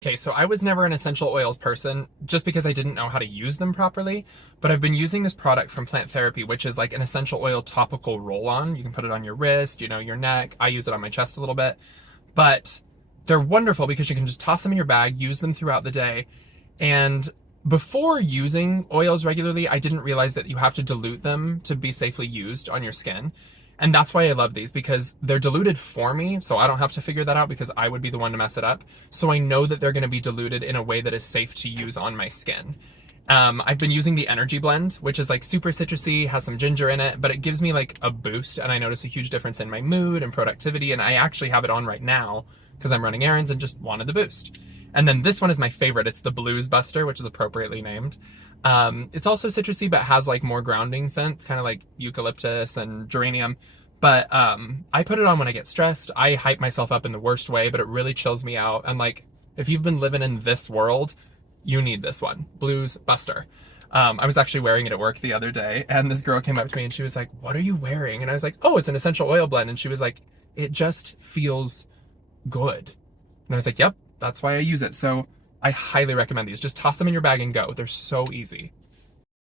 Okay, so I was never an essential oils person just because I didn't know how to use them properly, but I've been using this product from Plant Therapy, which is like an essential oil topical roll-on. You can put it on your wrist, your neck. I use it on my chest a little bit, but they're wonderful because you can just toss them in your bag, use them throughout the day. And before using oils regularly, I didn't realize that you have to dilute them to be safely used on your skin. And that's why I love these, because they're diluted for me, so I don't have to figure that out because I would be the one to mess it up. So I know that they're going to be diluted in a way that is safe to use on my skin. I've been using the Energy Blend, which is like super citrusy, has some ginger in it, but it gives me like a boost, and I notice a huge difference in my mood and productivity, and I actually have it on right now because I'm running errands and just wanted the boost. And then this one is my favorite. It's the Blues Buster, which is appropriately named. It's also citrusy, but has like more grounding scents, kind of like eucalyptus and geranium. But I put it on when I get stressed. I hype myself up in the worst way, but it really chills me out. And like, if you've been living in this world, you need this one, Blues Buster. I was actually wearing it at work the other day, and this girl came up to me and she was like, "What are you wearing?" And I was like, "Oh, it's an essential oil blend." And she was like, "It just feels good." And I was like, "Yep, that's why I use it." So I highly recommend these. Just toss them in your bag and go. They're so easy.